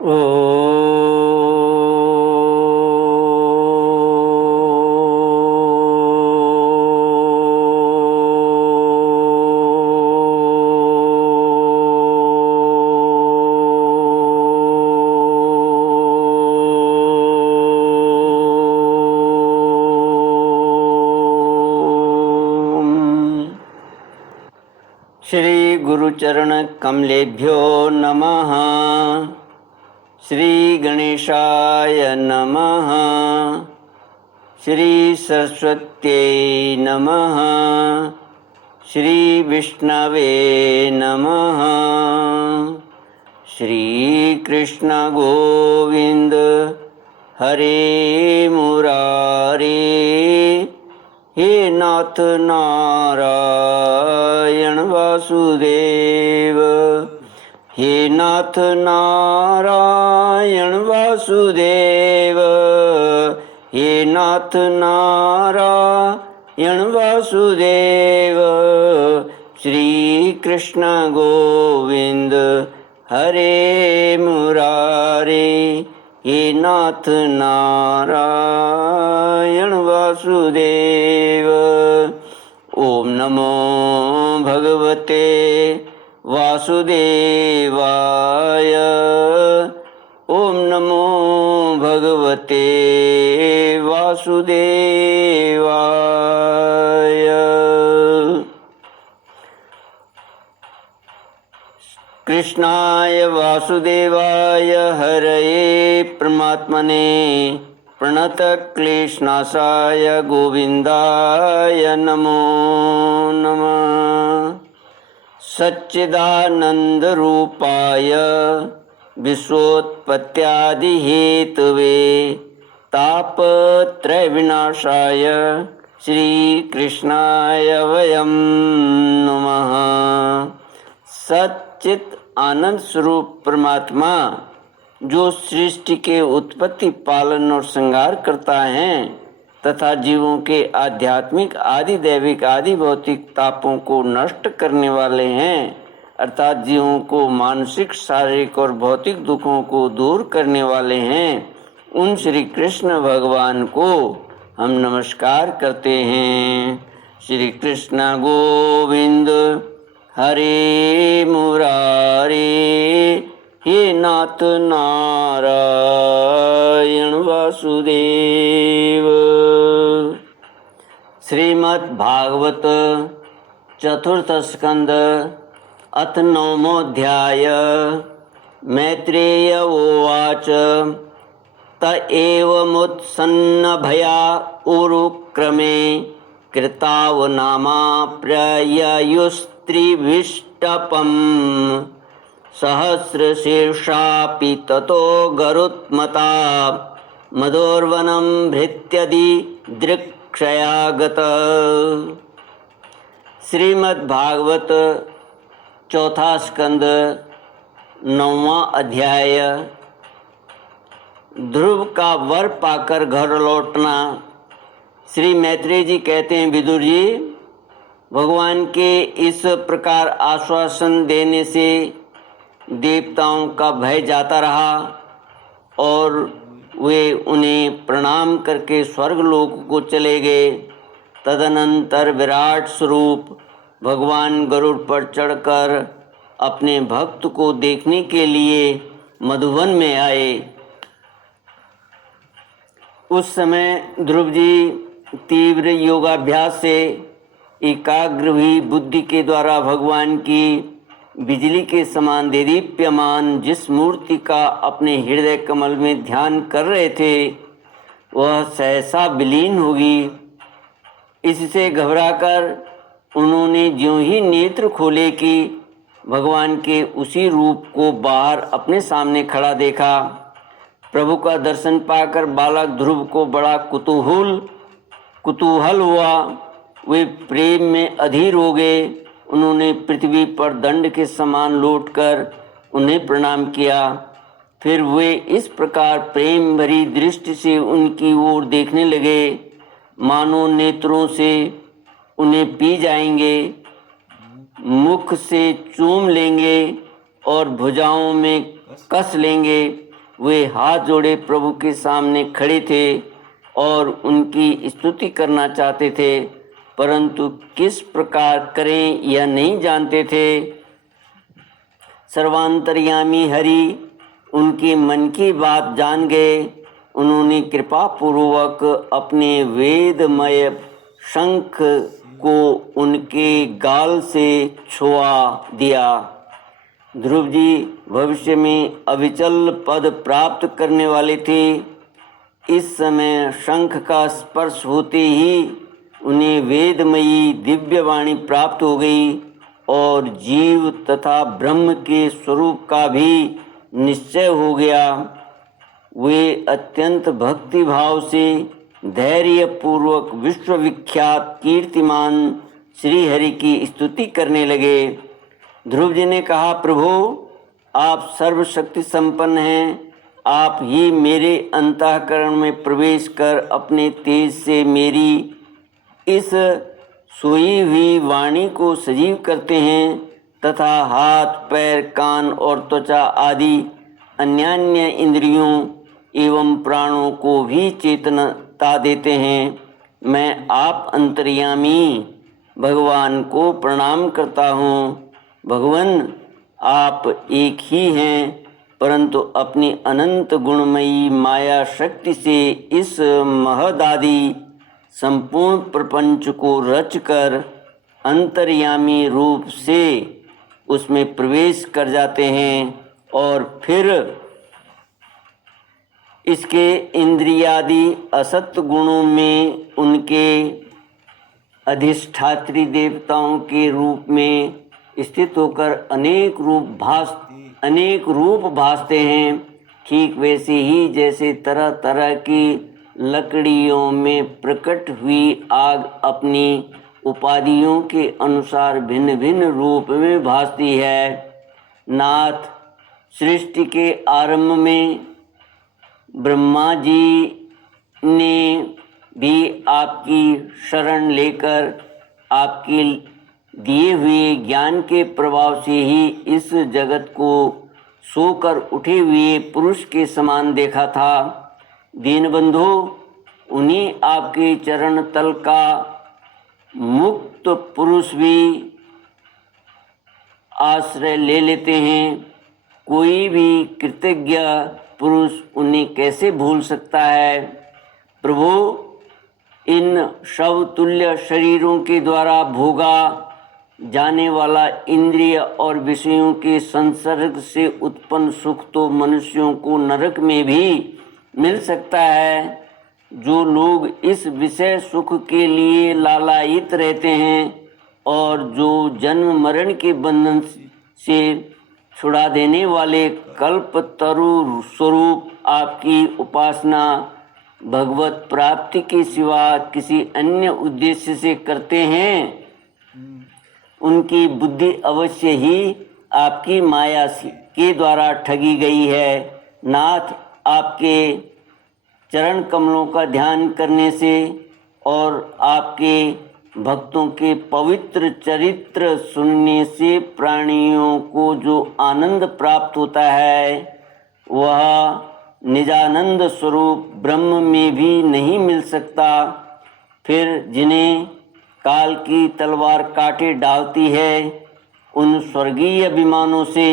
ओ श्री गुरुचरण कमलेभ्यो नमः। श्री गणेशाय नमः। श्री सरस्वत्यै नमः। श्री विष्णवे नमः। श्री कृष्ण गोविंद हरे मुरारे। हे नाथ नारायण वासुदेव। हे नाथ नारायण वासुदेव। हे नाथ नारायण वासुदेव। श्री कृष्ण गोविंद हरे मुरारे। हे नाथ नारायण वासुदेव। ओम नमो भगवते वासुदेवाय। ओम नमो भगवते वासुदेवाय। कृष्णाय वासुदेवाय हरये परमात्मने प्रणतक्लेशनाशाय गोविन्दाय नमो नमः। सच्चिदानन्दरूपाय विश्वोत्पत्त्यादिहेतवे तापत्रयविनाशाय श्रीकृष्णाय वयं नमः। सच्चित आनंद स्वरूप परमात्मा जो सृष्टि के उत्पत्ति पालन और संहार करता है तथा जीवों के आध्यात्मिक आदि दैविक आदि भौतिक तापों को नष्ट करने वाले हैं, अर्थात जीवों को मानसिक शारीरिक और भौतिक दुखों को दूर करने वाले हैं, उन श्री कृष्ण भगवान को हम नमस्कार करते हैं। श्री कृष्ण गोविंद हरे मुरारे। हे नाथ नारायण वासुदेव। श्रीमद् भागवत चतुर्थ स्कंद अथ नवमोऽध्याय। मैत्रेय उवाच त एवमुत्सन्नभया उरुक्रमे कृतावनामा प्रययुस्त्रिविष्टपम् सहस्रशीर्षापि ततो गरुत्मता मदोर्वनं भृत्यदि दृक्षयागत। श्रीमद् भागवत चौथा स्कंद नौवां अध्याय। ध्रुव का वर पाकर घर लौटना। श्री मैत्रेय जी कहते हैं, विदुर जी, भगवान के इस प्रकार आश्वासन देने से देवताओं का भय जाता रहा और वे उन्हें प्रणाम करके स्वर्गलोक को चले गए। तदनंतर विराट स्वरूप भगवान गरुड़ पर चढ़कर अपने भक्त को देखने के लिए मधुवन में आए। उस समय ध्रुव जी तीव्र योगाभ्यास से एकाग्र हुई बुद्धि के द्वारा भगवान की बिजली के समान देदीप्यमान जिस मूर्ति का अपने हृदय कमल में ध्यान कर रहे थे वह सहसा विलीन होगी। इससे घबराकर उन्होंने ज्यों ही नेत्र खोले कि भगवान के उसी रूप को बाहर अपने सामने खड़ा देखा। प्रभु का दर्शन पाकर बालक ध्रुव को बड़ा कुतूहल हुआ। वे प्रेम में अधीर हो गए। उन्होंने पृथ्वी पर दंड के समान लौटकर उन्हें प्रणाम किया। फिर वे इस प्रकार प्रेम भरी दृष्टि से उनकी ओर देखने लगे मानो नेत्रों से उन्हें पी जाएंगे, मुख से चूम लेंगे और भुजाओं में कस लेंगे। वे हाथ जोड़े प्रभु के सामने खड़े थे और उनकी स्तुति करना चाहते थे, परंतु किस प्रकार करें यह नहीं जानते थे। सर्वांतर्यामी हरि उनके मन की बात जान गए। उन्होंने कृपा पूर्वक अपने वेदमय शंख को उनके गाल से छुआ दिया। ध्रुव जी भविष्य में अविचल पद प्राप्त करने वाले थे। इस समय शंख का स्पर्श होते ही उन्हें वेदमयी दिव्य वाणी प्राप्त हो गई और जीव तथा ब्रह्म के स्वरूप का भी निश्चय हो गया। वे अत्यंत भक्ति भाव से धैर्य पूर्वक विश्वविख्यात कीर्तिमान श्री हरि की स्तुति करने लगे। ध्रुव जी ने कहा, प्रभु आप सर्वशक्ति संपन्न हैं। आप ही मेरे अंतःकरण में प्रवेश कर अपने तेज से मेरी इस सोई हुई वाणी को सजीव करते हैं तथा हाथ पैर कान और त्वचा आदि अन्यान्य इंद्रियों एवं प्राणों को भी चेतनता देते हैं। मैं आप अंतर्यामी भगवान को प्रणाम करता हूँ। भगवान आप एक ही हैं, परंतु अपनी अनंत गुणमयी माया शक्ति से इस महदादि संपूर्ण प्रपंच को रचकर अंतर्यामी रूप से उसमें प्रवेश कर जाते हैं और फिर इसके इंद्रियादि असत गुणों में उनके अधिष्ठात्री देवताओं के रूप में स्थित होकर अनेक रूप भासते हैं। ठीक वैसे ही जैसे तरह तरह की लकड़ियों में प्रकट हुई आग अपनी उपाधियों के अनुसार भिन्न भिन्न रूप में भासती है। नाथ, सृष्टि के आरंभ में ब्रह्मा जी ने भी आपकी शरण लेकर आपके दिए हुए ज्ञान के प्रभाव से ही इस जगत को सोकर उठे हुए पुरुष के समान देखा था। दीनबंधु, उन्हीं आपके चरण तल का मुक्त पुरुष भी आश्रय ले लेते हैं। कोई भी कृतज्ञ पुरुष उन्हें कैसे भूल सकता है। प्रभु, इन शव तुल्य शरीरों के द्वारा भोगा जाने वाला इंद्रिय और विषयों के संसर्ग से उत्पन्न सुख तो मनुष्यों को नरक में भी मिल सकता है। जो लोग इस विषय सुख के लिए लालायित रहते हैं और जो जन्म मरण के बंधन से छुड़ा देने वाले कल्प तरु स्वरूप आपकी उपासना भगवत प्राप्ति के सिवा किसी अन्य उद्देश्य से करते हैं, उनकी बुद्धि अवश्य ही आपकी माया के द्वारा ठगी गई है। नाथ, आपके चरण कमलों का ध्यान करने से और आपके भक्तों के पवित्र चरित्र सुनने से प्राणियों को जो आनंद प्राप्त होता है वह निजानंद स्वरूप ब्रह्म में भी नहीं मिल सकता। फिर जिन्हें काल की तलवार काटे डालती है, उन स्वर्गीय विमानों से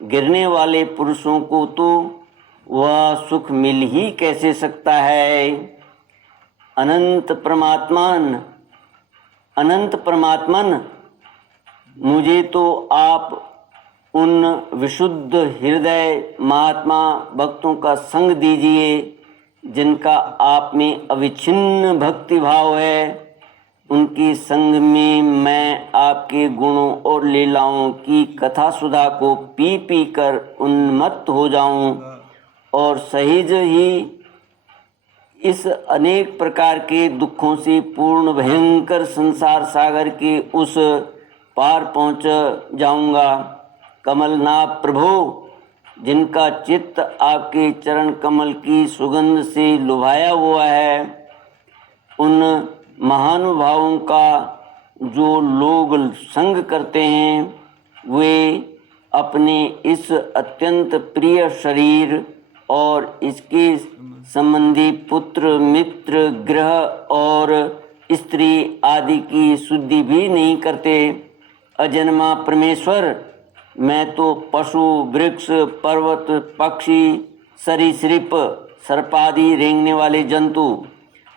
गिरने वाले पुरुषों को तो वह सुख मिल ही कैसे सकता है। अनंत परमात्मन, मुझे तो आप उन विशुद्ध हृदय महात्मा भक्तों का संग दीजिए जिनका आप में अविच्छिन्न भक्ति भाव है। उनके संग में मैं आपके गुणों और लीलाओं की कथा सुधा को पी पी कर उन्मत्त हो जाऊं और सहज ही इस अनेक प्रकार के दुखों से पूर्ण भयंकर संसार सागर के उस पार पहुंच जाऊंगा। कमलनाथ प्रभु, जिनका चित्त आपके चरण कमल की सुगंध से लुभाया हुआ है, उन महानुभावों का जो लोग संग करते हैं वे अपने इस अत्यंत प्रिय शरीर और इसके संबंधी पुत्र, मित्र, ग्रह और स्त्री आदि की शुद्धि भी नहीं करते। अजन्मा परमेश्वर, मैं तो पशु, वृक्ष, पर्वत, पक्षी, सरीसृप, सर्पादि रेंगने वाले जंतु,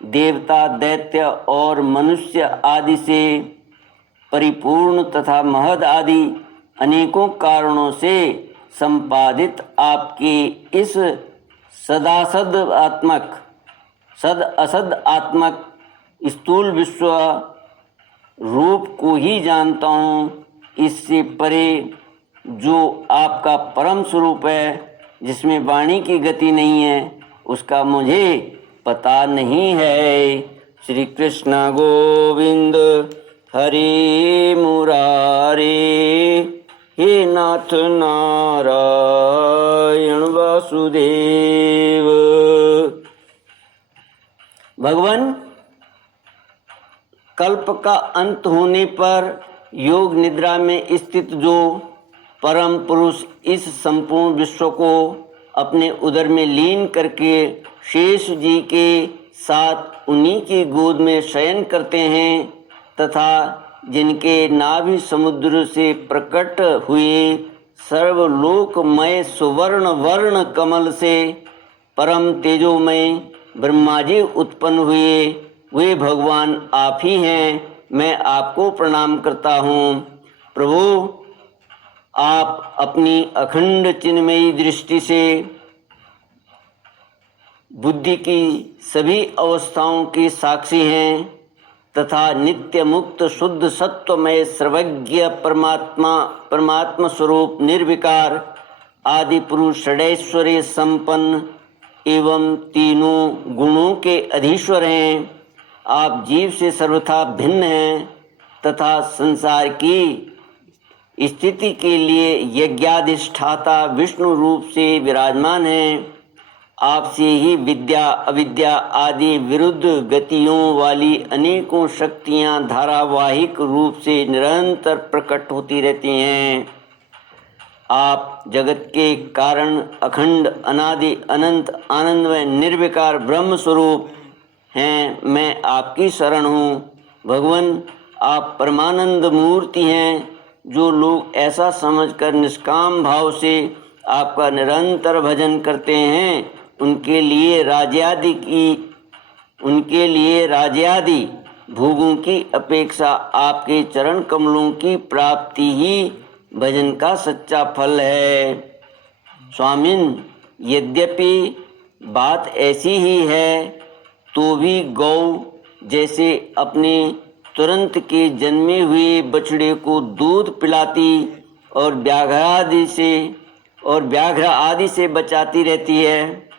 देवता, दैत्य और मनुष्य आदि से परिपूर्ण तथा महद आदि अनेकों कारणों से संपादित आपके इस सदासद आत्मक, सद असद आत्मक स्थूल विश्व रूप को ही जानता हूँ। इससे परे जो आपका परम स्वरूप है, जिसमें वाणी की गति नहीं है, उसका मुझे पता नहीं है। श्री कृष्ण गोविंद हरे मुरारे, हे नाथ नारायण वासुदेव। भगवान, कल्प का अंत होने पर योग निद्रा में स्थित जो परम पुरुष इस संपूर्ण विश्व को अपने उदर में लीन करके शेष जी के साथ उन्हीं की गोद में शयन करते हैं तथा जिनके नाभि समुद्र से प्रकट हुए सर्वलोकमय सुवर्ण वर्ण कमल से परम तेजोमय ब्रह्मा जी उत्पन्न हुए, वे भगवान आप ही हैं। मैं आपको प्रणाम करता हूँ। प्रभु, आप अपनी अखंड चिन्मयी दृष्टि से बुद्धि की सभी अवस्थाओं की साक्षी हैं तथा नित्य मुक्त शुद्ध सत्वमय सर्वज्ञ परमात्मा स्वरूप निर्विकार आदि पुरुष षडैश्वर्य संपन्न एवं तीनों गुणों के अधीश्वर हैं। आप जीव से सर्वथा भिन्न हैं तथा संसार की स्थिति के लिए यज्ञाधिष्ठाता विष्णु रूप से विराजमान हैं। आपसे ही विद्या अविद्या आदि विरुद्ध गतियों वाली अनेकों शक्तियां धारावाहिक रूप से निरंतर प्रकट होती रहती हैं। आप जगत के कारण अखंड अनादि अनंत आनंदमय निर्विकार ब्रह्म स्वरूप हैं। मैं आपकी शरण हूँ। भगवान, आप परमानंद मूर्ति हैं। जो लोग ऐसा समझकर निष्काम भाव से आपका निरंतर भजन करते हैं, उनके लिए राज्यादि भोगों की अपेक्षा आपके चरण कमलों की प्राप्ति ही भजन का सच्चा फल है। स्वामिन, यद्यपि बात ऐसी ही है तो भी गौ जैसे अपने तुरंत के जन्मे हुए बछड़े को दूध पिलाती और व्याघ्र आदि से बचाती रहती है,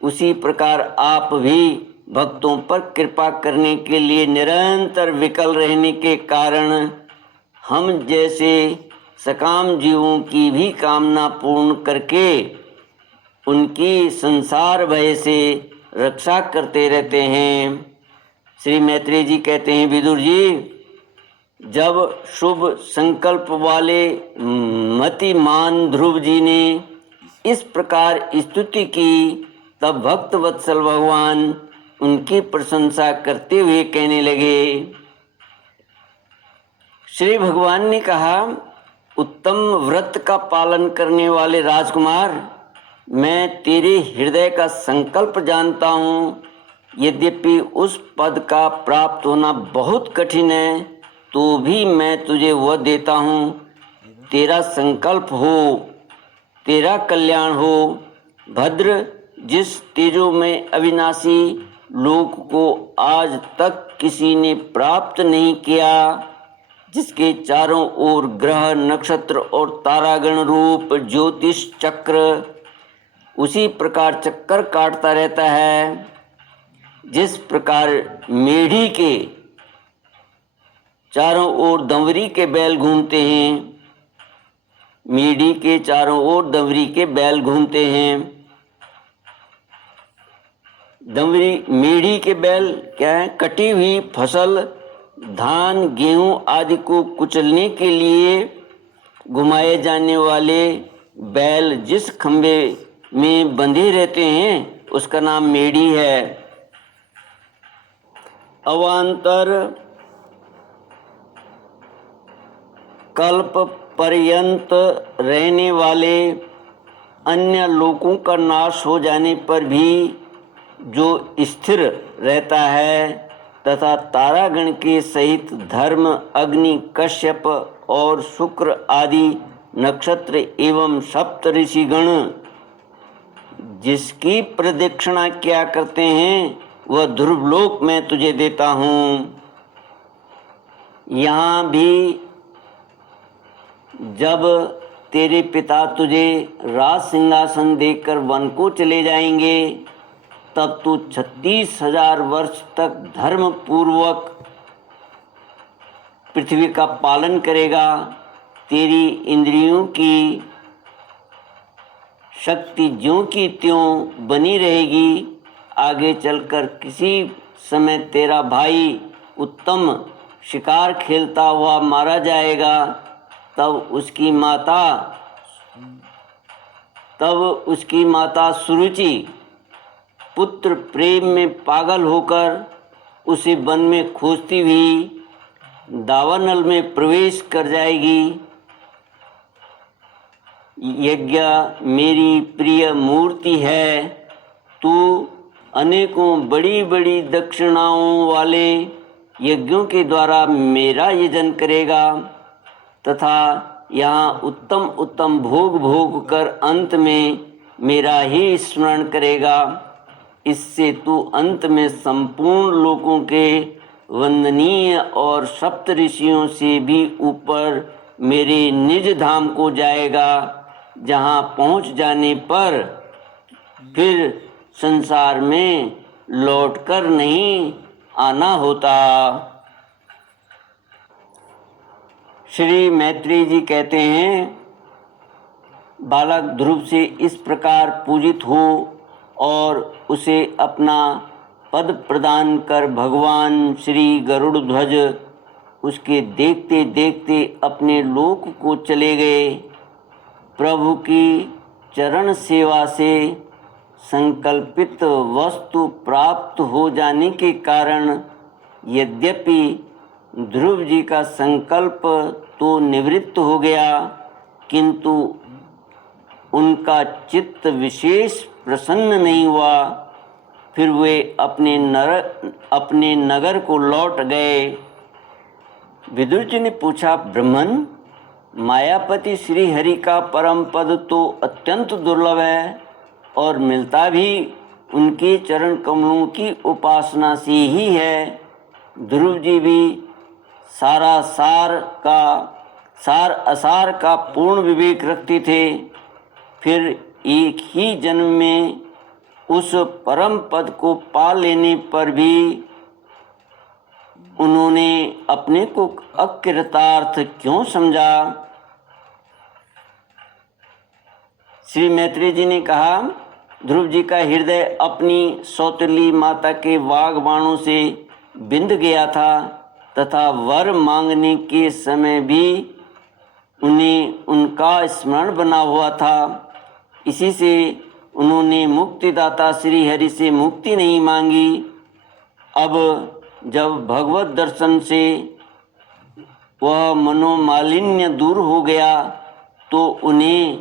उसी प्रकार आप भी भक्तों पर कृपा करने के लिए निरंतर विकल रहने के कारण हम जैसे सकाम जीवों की भी कामना पूर्ण करके उनकी संसार भय से रक्षा करते रहते हैं। श्री मैत्रेय जी कहते हैं, विदुर जी, जब शुभ संकल्प वाले मतिमान ध्रुव जी ने इस प्रकार स्तुति की, तब भक्त वत्सल भगवान उनकी प्रशंसा करते हुए कहने लगे। श्री भगवान ने कहा, उत्तम व्रत का पालन करने वाले राजकुमार, मैं तेरे हृदय का संकल्प जानता हूँ। यद्यपि उस पद का प्राप्त होना बहुत कठिन है, तो भी मैं तुझे वह देता हूँ। तेरा संकल्प हो, तेरा कल्याण हो। भद्र, जिस तेजो में अविनाशी लोक को आज तक किसी ने प्राप्त नहीं किया, जिसके चारों ओर ग्रह नक्षत्र और तारागण रूप ज्योतिष चक्र उसी प्रकार चक्कर काटता रहता है, जिस प्रकार मेढ़ी के चारों ओर दंवरी के बैल घूमते हैं, मेढ़ी के चारों ओर दंवरी के बैल घूमते हैं। मेढ़ी के बैल क्या है? कटी हुई फसल, धान, गेहूं आदि को कुचलने के लिए घुमाए जाने वाले बैल जिस खंबे में बंधे रहते हैं उसका नाम मेढ़ी है। अवान्तर कल्प पर्यंत रहने वाले अन्य लोकों का नाश हो जाने पर भी जो स्थिर रहता है तथा तारागण के सहित धर्म, अग्नि, कश्यप और शुक्र आदि नक्षत्र एवं सप्त ऋषिगण जिसकी प्रदक्षिणा किया करते हैं वह ध्रुवलोक मैं तुझे देता हूँ। यहाँ भी जब तेरे पिता तुझे राज सिंहासन देकर वन को चले जाएंगे तब तू 36,000 वर्ष तक धर्म पूर्वक पृथ्वी का पालन करेगा। तेरी इंद्रियों की शक्ति ज्यों की त्यों बनी रहेगी। आगे चलकर किसी समय तेरा भाई उत्तम शिकार खेलता हुआ मारा जाएगा, तब उसकी माता सुरुचि पुत्र प्रेम में पागल होकर उसे वन में खोजती हुई दावानल में प्रवेश कर जाएगी। यज्ञ मेरी प्रिय मूर्ति है, तू अनेकों बड़ी बड़ी दक्षिणाओं वाले यज्ञों के द्वारा मेरा यजन करेगा तथा यहाँ उत्तम उत्तम भोग भोग कर अंत में मेरा ही स्मरण करेगा। इससे तू अंत में संपूर्ण लोकों के वंदनीय और सप्त ऋषियों से भी ऊपर मेरे निज धाम को जाएगा, जहाँ पहुँच जाने पर फिर संसार में लौटकर नहीं आना होता। श्री मैत्रेय जी कहते हैं, बालक ध्रुव से इस प्रकार पूजित हो और उसे अपना पद प्रदान कर भगवान श्री गरुड़ ध्वज उसके देखते देखते अपने लोक को चले गए। प्रभु की चरण सेवा से संकल्पित वस्तु प्राप्त हो जाने के कारण यद्यपि ध्रुव जी का संकल्प तो निवृत्त हो गया, किंतु उनका चित्त विशेष प्रसन्न नहीं हुआ। फिर वे अपने नगर को लौट गए। विदुर जी ने पूछा, ब्रह्मन, मायापति श्री हरि का परम पद तो अत्यंत दुर्लभ है और मिलता भी उनके चरण कमलों की उपासना से ही है। ध्रुव जी भी सार असार का पूर्ण विवेक रखते थे। फिर एक ही जन्म में उस परम पद को पा लेने पर भी उन्होंने अपने को अकृतार्थ क्यों समझा? श्री मैत्रेय जी ने कहा, ध्रुव जी का हृदय अपनी सौतेली माता के वाग बाणों से बिंध गया था तथा वर मांगने के समय भी उन्हें उनका स्मरण बना हुआ था। इसी से उन्होंने मुक्तिदाता श्री हरि से मुक्ति नहीं मांगी। अब जब भगवत दर्शन से वह मनोमालिन्य दूर हो गया तो उन्हें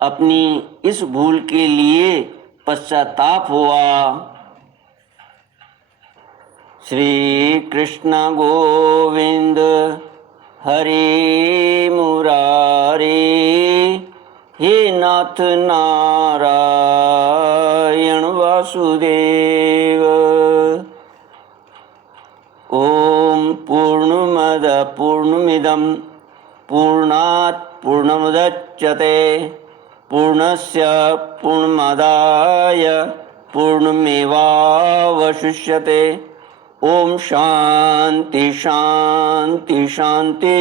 अपनी इस भूल के लिए पश्चाताप हुआ। श्री कृष्ण गोविंद हरे मुरारे, हे नाथ नारायण वासुदेव। ओम पूर्णमद पूर्णमिदं पूर्णात् पूर्णमुदच्यते पूर्णस्य पूर्णमादाय पूर्णमेवावशिष्यते। ओम शांति शांति शांति।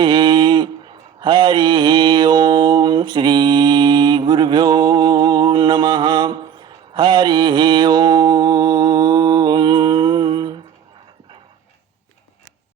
हरि ओम। श्री गुरुभ्यो नमः। हरि ओम।